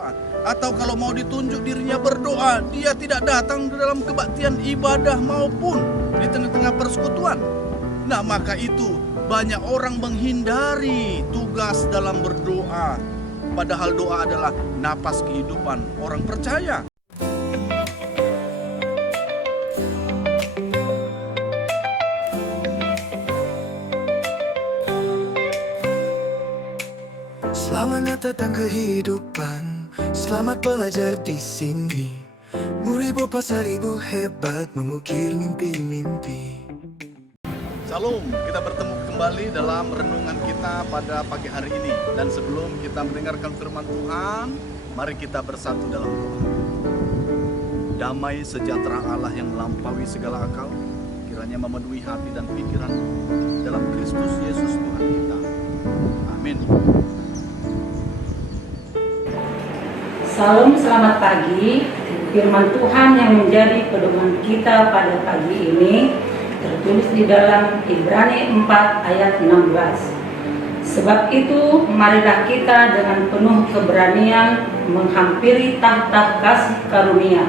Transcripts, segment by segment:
berdoa. Atau kalau mau ditunjuk dirinya berdoa, dia tidak datang dalam kebaktian ibadah maupun di tengah-tengah persekutuan. Nah, maka itu banyak orang menghindari tugas dalam berdoa. Padahal doa adalah napas kehidupan orang percaya. Selamat datang kehidupan, selamat belajar di sini. Beribu pasar ibu hebat mengukir mimpi-mimpi. Salam, kita bertemu kembali dalam renungan kita pada pagi hari ini. Dan sebelum kita mendengarkan firman Tuhan, mari kita bersatu dalam doa. Damai sejahtera Allah yang melampaui segala akal, kiranya memenuhi hati dan pikiran dalam Kristus Yesus Tuhan kita. Amin. Salam, selamat pagi. Firman Tuhan yang menjadi pedoman kita pada pagi ini tertulis di dalam Ibrani 4 ayat 16. Sebab itu, marilah kita dengan penuh keberanian menghampiri tahta kasih karunia,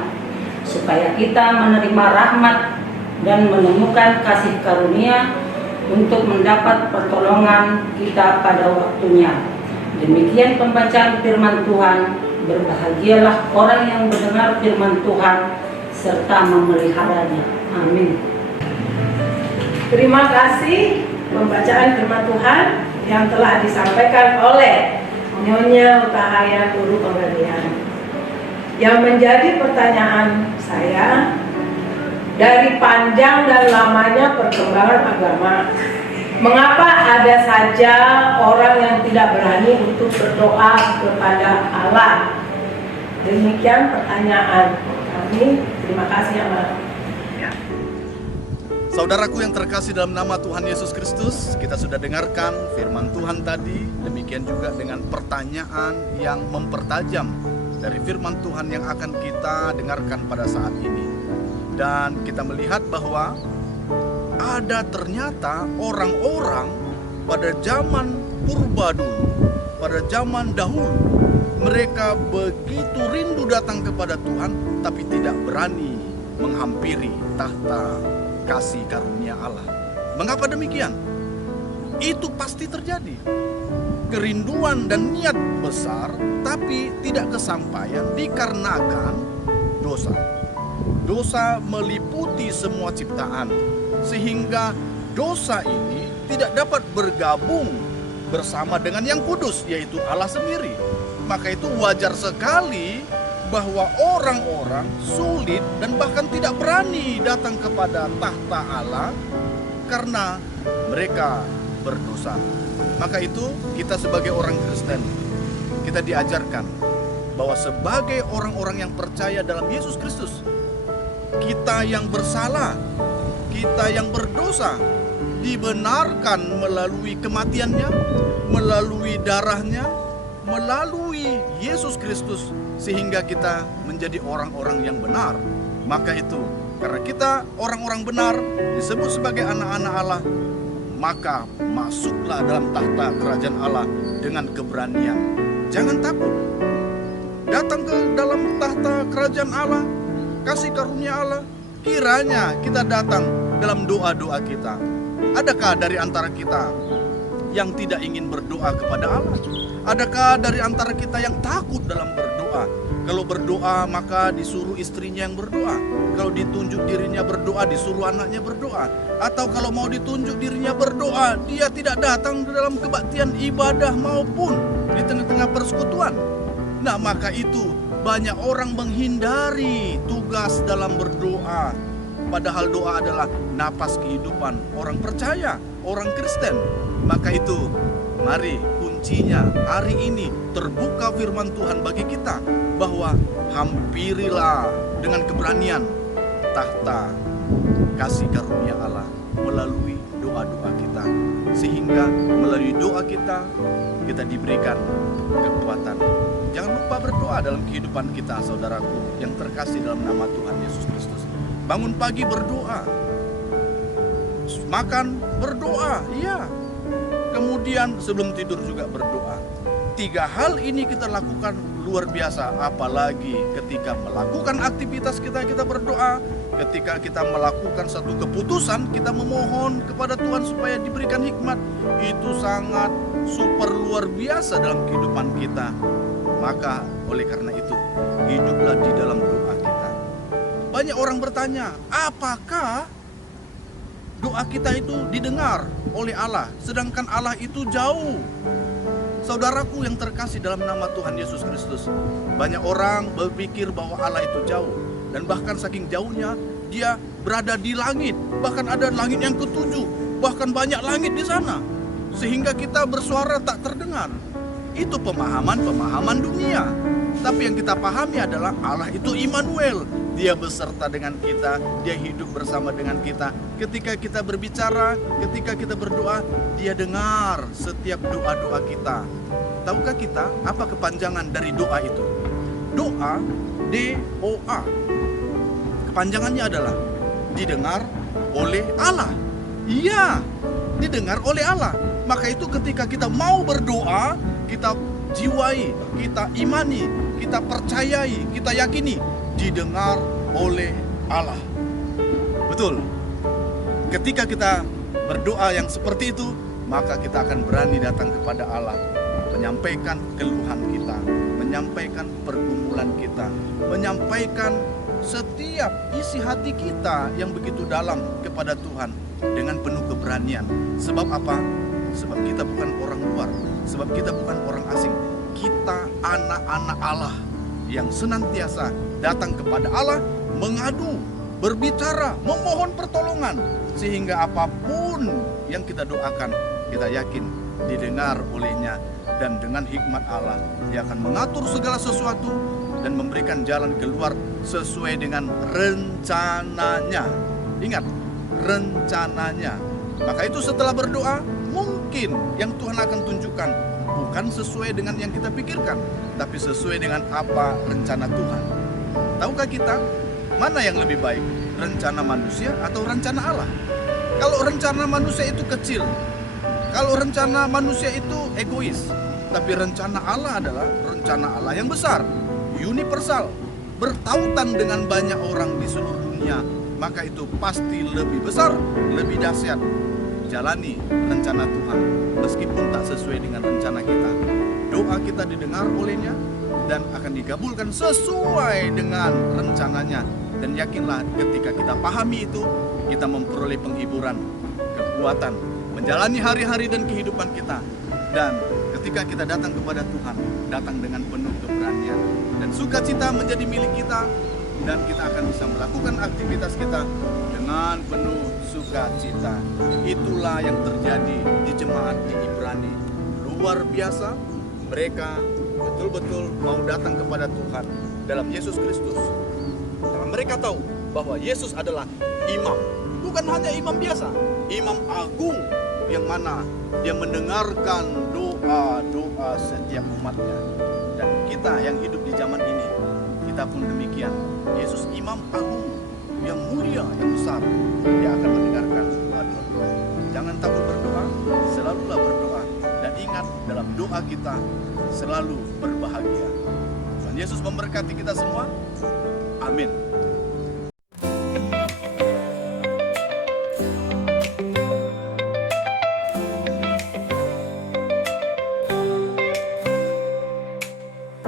supaya kita menerima rahmat dan menemukan kasih karunia untuk mendapat pertolongan kita pada waktunya. Demikian pembacaan firman Tuhan. Berbahagialah orang yang mendengar firman Tuhan serta memeliharanya. Amin. Terima kasih pembacaan firman Tuhan yang telah disampaikan oleh Nyonya Utahaya Guru Pemberian. Yang menjadi pertanyaan saya, dari panjang dan lamanya perkembangan agama, mengapa ada saja orang yang tidak berani untuk berdoa kepada Allah? Demikian pertanyaan kami. Terima kasih amat. Saudaraku yang terkasih dalam nama Tuhan Yesus Kristus, kita sudah dengarkan firman Tuhan tadi. Demikian juga dengan pertanyaan yang mempertajam dari firman Tuhan yang akan kita dengarkan pada saat ini. Dan kita melihat bahwa ada ternyata orang-orang pada zaman purba dulu, pada zaman dahulu, mereka begitu rindu datang kepada Tuhan, tapi tidak berani menghampiri tahta kasih karunia Allah. Mengapa demikian? Itu pasti terjadi. Kerinduan dan niat besar, tapi tidak kesampaian dikarenakan dosa. Dosa meliputi semua ciptaan, sehingga dosa ini tidak dapat bergabung bersama dengan yang kudus, yaitu Allah sendiri. Maka itu wajar sekali bahwa orang-orang sulit dan bahkan tidak berani datang kepada tahta Allah karena mereka berdosa. Maka itu kita sebagai orang Kristen, kita diajarkan bahwa sebagai orang-orang yang percaya dalam Yesus Kristus, kita yang bersalah, kita yang berdosa dibenarkan melalui kematiannya, melalui darahnya, melalui Yesus Kristus, sehingga kita menjadi orang-orang yang benar. Maka itu, karena kita orang-orang benar, disebut sebagai anak-anak Allah, maka masuklah dalam tahta kerajaan Allah dengan keberanian. Jangan takut. Datang ke dalam tahta kerajaan Allah, kasih karunia Allah. Kiranya kita datang dalam doa-doa kita. Adakah dari antara kita yang tidak ingin berdoa kepada Allah? Adakah dari antara kita yang takut dalam berdoa? Kalau berdoa maka disuruh istrinya yang berdoa. Kalau ditunjuk dirinya berdoa, disuruh anaknya berdoa. Atau kalau mau ditunjuk dirinya berdoa, dia tidak datang dalam kebaktian ibadah maupun di tengah-tengah persekutuan. Nah, maka itu banyak orang menghindari tugas dalam berdoa. Padahal doa adalah napas kehidupan orang percaya, orang Kristen. Maka itu, mari kuncinya hari ini terbuka firman Tuhan bagi kita bahwa hampirilah dengan keberanian tahta kasih karunia Allah melalui doa-doa kita, sehingga melalui doa kita diberikan kekuatan. Jangan lupa berdoa dalam kehidupan kita, saudaraku yang terkasih dalam nama Tuhan Yesus Kristus. Bangun pagi berdoa, makan berdoa, iya. Kemudian sebelum tidur juga berdoa. 3 hal ini kita lakukan luar biasa, apalagi ketika melakukan aktivitas kita berdoa, ketika kita melakukan satu keputusan, kita memohon kepada Tuhan supaya diberikan hikmat. Itu sangat super luar biasa dalam kehidupan kita. Maka oleh karena itu, hiduplah di dalam doa kita. Banyak orang bertanya, apakah doa kita itu didengar oleh Allah, sedangkan Allah itu jauh? Saudaraku yang terkasih dalam nama Tuhan Yesus Kristus, banyak orang berpikir bahwa Allah itu jauh, dan bahkan saking jauhnya dia berada di langit, bahkan ada langit yang ketujuh, bahkan banyak langit di sana, sehingga kita bersuara tak terdengar. Itu pemahaman dunia. Tapi yang kita pahami adalah Allah itu Immanuel. Dia beserta dengan kita, dia hidup bersama dengan kita. Ketika kita berbicara, ketika kita berdoa, dia dengar setiap doa-doa kita. Tahukah kita apa kepanjangan dari doa itu? Doa, D-O-A. Kepanjangannya adalah didengar oleh Allah. Iya, didengar oleh Allah. Maka itu ketika kita mau berdoa, kita jiwai, kita imani, kita percayai, kita yakini didengar oleh Allah. Betul. Ketika kita berdoa yang seperti itu, maka kita akan berani datang kepada Allah, menyampaikan keluhan kita, menyampaikan pergumulan kita, menyampaikan setiap isi hati kita yang begitu dalam kepada Tuhan dengan penuh keberanian. Sebab apa? Sebab kita bukan orang luar, sebab kita bukan orang asing. Kita anak-anak Allah yang senantiasa datang kepada Allah, mengadu, berbicara, memohon pertolongan, sehingga apapun yang kita doakan, kita yakin didengar olehnya. Dan dengan hikmat Allah, dia akan mengatur segala sesuatu dan memberikan jalan keluar sesuai dengan rencananya. Ingat, rencananya. Maka itu setelah berdoa, mungkin yang Tuhan akan tunjukkan bukan sesuai dengan yang kita pikirkan, tapi sesuai dengan apa rencana Tuhan. Tahukah kita mana yang lebih baik, rencana manusia atau rencana Allah? Kalau rencana manusia itu kecil, kalau rencana manusia itu egois, tapi rencana Allah adalah rencana Allah yang besar, universal, bertautan dengan banyak orang di seluruh dunia. Maka itu pasti lebih besar, lebih dahsyat. Jalani rencana Tuhan meskipun tak sesuai dengan rencana kita. Doa kita didengar olehnya dan akan dikabulkan sesuai dengan rencananya. Dan yakinlah ketika kita pahami itu, kita memperoleh penghiburan, kekuatan, menjalani hari-hari dan kehidupan kita. Dan ketika kita datang kepada Tuhan, datang dengan penuh keberanian dan sukacita menjadi milik kita, dan kita akan bisa melakukan aktivitas kita dengan penuh sukacita. Itulah yang terjadi di jemaat di Ibrani. Luar biasa, mereka betul-betul mau datang kepada Tuhan dalam Yesus Kristus. Karena mereka tahu bahwa Yesus adalah imam, bukan hanya imam biasa, imam agung yang mana dia mendengarkan doa-doa setiap umatnya. Dan kita yang hidup di zaman ini, kita pun demikian. Yesus imam agung yang mulia, yang besar, dia akan mendengarkan doa-doa kita. Jangan takut berdoa, selalulah berdoa. Dan ingat, dalam doa kita selalu berbahagia. Tuhan Yesus memberkati kita semua. Amin.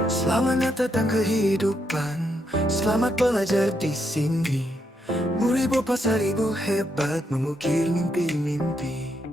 Selamat datang kehidupan, selamat belajar di sini. Beribu pasar ibu hebat mengukir mimpi-mimpi.